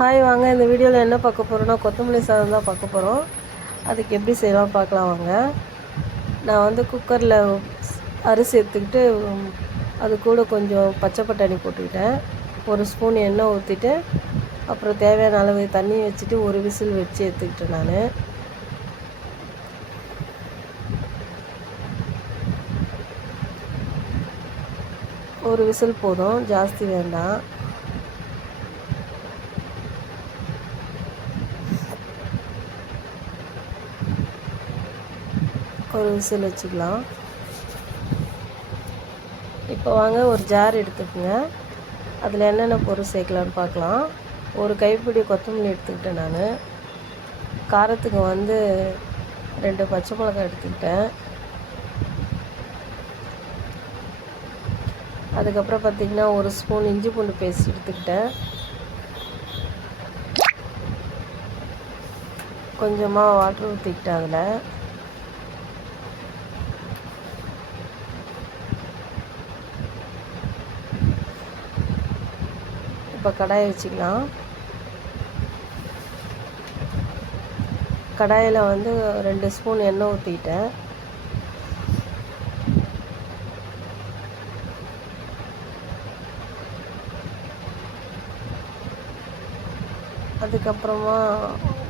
Hi வாங்க. இந்த வீடியோவில் என்ன பார்க்க போகிறோன்னா கொத்தமல்லி சாதம் தான் பார்க்க போகிறோம் அதுக்கு எப்படி செய்யலாம் பார்க்கலாம் வாங்க. நான் வந்து குக்கரில் அரிசி எடுத்துக்கிட்டு அது கூட கொஞ்சம் பச்சை பட்டாணி போட்டுக்கிட்டேன். ஒரு ஸ்பூன் எண்ணெய் ஊற்றிட்டு அப்புறம் தேவையான அளவு தண்ணி வச்சுட்டு ஒரு விசில் வச்சு எடுத்துக்கிட்டேன் நான். ஒரு விசில் போதும். ஜாஸ்தி வேண்டாம். ஒரு விசில் வச்சுக்கலாம். இப்போ வாங்க ஒரு ஜார் எடுத்துக்கோங்க. அதில் என்னென்ன பொருள் சேர்க்கலான்னு பார்க்கலாம். ஒரு கைப்பிடி கொத்தமல்லி எடுத்துக்கிட்டேன் நான். காரத்துக்கு வந்து ரெண்டு பச்சை மிளகாய் எடுத்துக்கிட்டேன். அதுக்கப்புறம் பார்த்திங்கன்னா ஒரு ஸ்பூன் இஞ்சி பூண்டு பேஸ்ட் எடுத்துக்கிட்டேன். கொஞ்சமாக வாட்டர் ஊற்றிக்கிட்டேன் அதில். இப்போ கடாயை வச்சுக்கலாம். கடாயில் வந்து ரெண்டு ஸ்பூன் எண்ணெய் ஊற்றிக்கிட்டேன் அதுக்கப்புறமா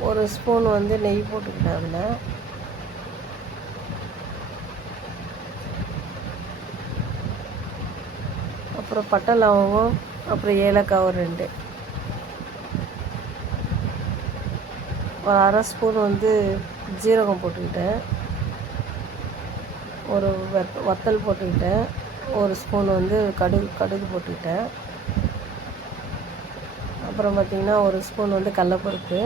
ஒரு ஸ்பூன் வந்து நெய் போட்டுக்கிட்டேன் அதில். அப்புறம் பட்டை லவங்கம் அப்புறம் ஏலக்காய் ஒரு ரெண்டு. ஒரு அரை ஸ்பூன் வந்து ஜீரகம் போட்டுக்கிட்டேன். ஒரு வெத் வத்தல் போட்டுக்கிட்டேன். ஒரு ஸ்பூன் வந்து கடுகு கடுகு போட்டுக்கிட்டேன். அப்புறம் பார்த்திங்கன்னா ஒரு ஸ்பூன் வந்து கடலப்பருப்பு.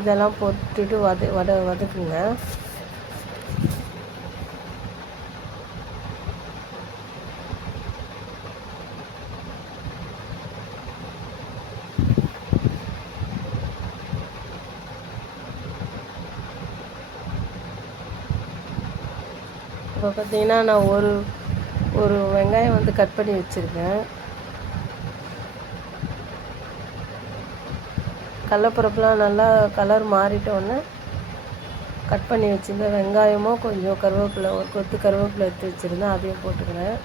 இதெல்லாம் போட்டுட்டு வத வத வதக்குங்க. இப்போ பார்த்தீங்கன்னா நான் ஒரு ஒரு வெங்காயம் வந்து கட் பண்ணி வச்சுருக்கேன். கடலப்பருப்புலாம் நல்லா கலர் மாறிட்டோன்னே கட் பண்ணி வச்சுருந்தேன் வெங்காயமும் கொஞ்சம் கருவேப்பிலை ஒரு கொத்து கருவேப்பிலை எடுத்து வச்சுருந்தேன். அதையும் போட்டுக்கிறேன்.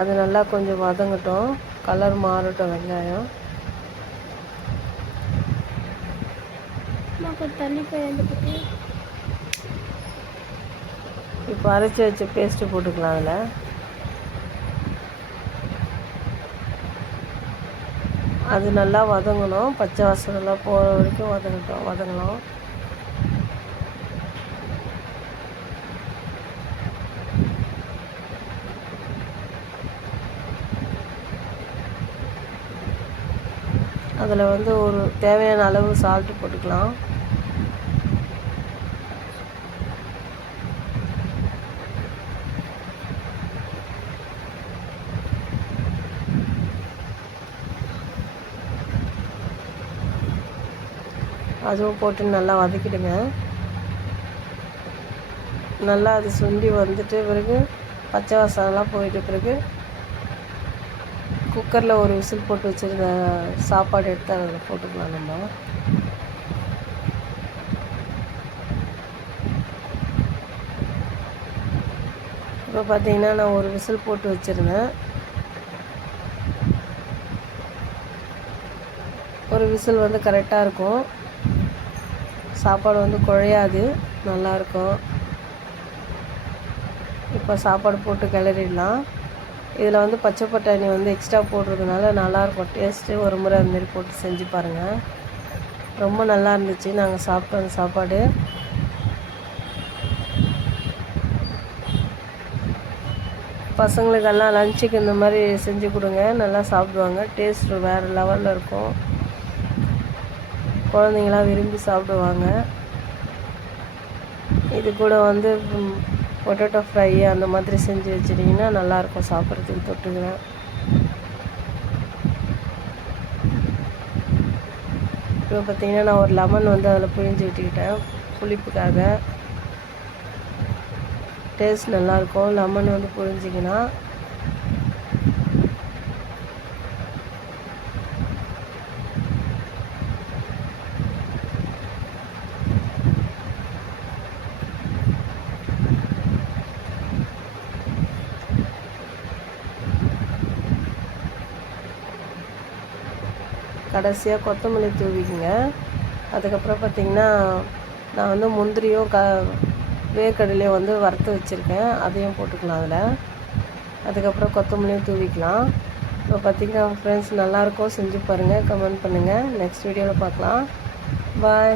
அது நல்லா கொஞ்சம் வதங்கட்டும். கலர் மாறட்டும் வெங்காயம். கொஞ்சம் தண்ணி போய் இப்போ அரைச்சி வச்ச பேஸ்ட்டு போட்டுக்கலாம் அதில். அது நல்லா வதங்கணும். பச்சை வாசனெல்லாம் போகிற வரைக்கும் வதங்கட்டும் வதங்கணும். அதில் வந்து ஒரு தேவையான அளவு சால்ட்டு போட்டுக்கலாம். அதுவும் போட்டு நல்லா வதக்கிடுங்க. நல்லா அது சுண்டி வந்துட்டு பிறகு பச்சை வாசனெலாம் போயிட்ட பிறகு குக்கரில் ஒரு விசில் போட்டு வச்சுருந்த சாப்பாடு எடுத்து அதில் போட்டுக்கலாம் நம்ம. இப்போ பார்த்தீங்கன்னா நான் ஒரு விசில் போட்டு வச்சுருந்தேன். ஒரு விசில் வந்து கரெக்டாக இருக்கும். சாப்பாடு வந்து குழையாது நல்லாயிருக்கும் இப்போ சாப்பாடு போட்டு கிளறிடலாம். இதில் வந்து பச்சை பட்டாணி வந்து எக்ஸ்ட்ரா போடுறதுனால நல்லாயிருக்கும் டேஸ்ட்டு ஒரு முறை அதுமாரி போட்டு செஞ்சு பாருங்கள் ரொம்ப நல்லா இருந்துச்சு. நாங்கள் சாப்பிட்டோம் அந்த சாப்பாடு. பசங்களுக்கெல்லாம் லஞ்சுக்கு இந்த மாதிரி செஞ்சு கொடுங்க. நல்லா சாப்பிடுவாங்க. டேஸ்ட் வேறு லெவலில் இருக்கும். குழந்தைங்களாம் விரும்பி சாப்பிடுவாங்க. இது கூட வந்து பொட்டேட்டோ ஃப்ரை அந்த மாதிரி செஞ்சு வச்சிட்டிங்கன்னா நல்லாயிருக்கும் சாப்பிட்றதுக்கு தொட்டுக்கிறேன் இப்போ பார்த்தீங்கன்னா நான் ஒரு லெமன் வந்து அதில் புழிஞ்சு விட்டுக்கிட்டேன். புளிப்புக்காக. டேஸ்ட் நல்லாயிருக்கும். லெமன் வந்து புழிஞ்சிங்கன்னா கடைசியாக கொத்தமல்லி தூவிக்குங்க. அதுக்கப்புறம் பார்த்திங்கன்னா நான் வந்து முந்திரியும் க வேர்க்கடலையும் வந்து வறுத்து வச்சுருக்கேன். அதையும் போட்டுக்கலாம் அதில். அதுக்கப்புறம் கொத்தமல்லியும் தூவிக்கலாம். இப்போ பார்த்திங்கன்னா ஃப்ரெண்ட்ஸ் நல்லாயிருக்கும் செஞ்சு பாருங்கள் கமெண்ட் பண்ணுங்கள் நெக்ஸ்ட் வீடியோவில் பார்க்கலாம் பாய்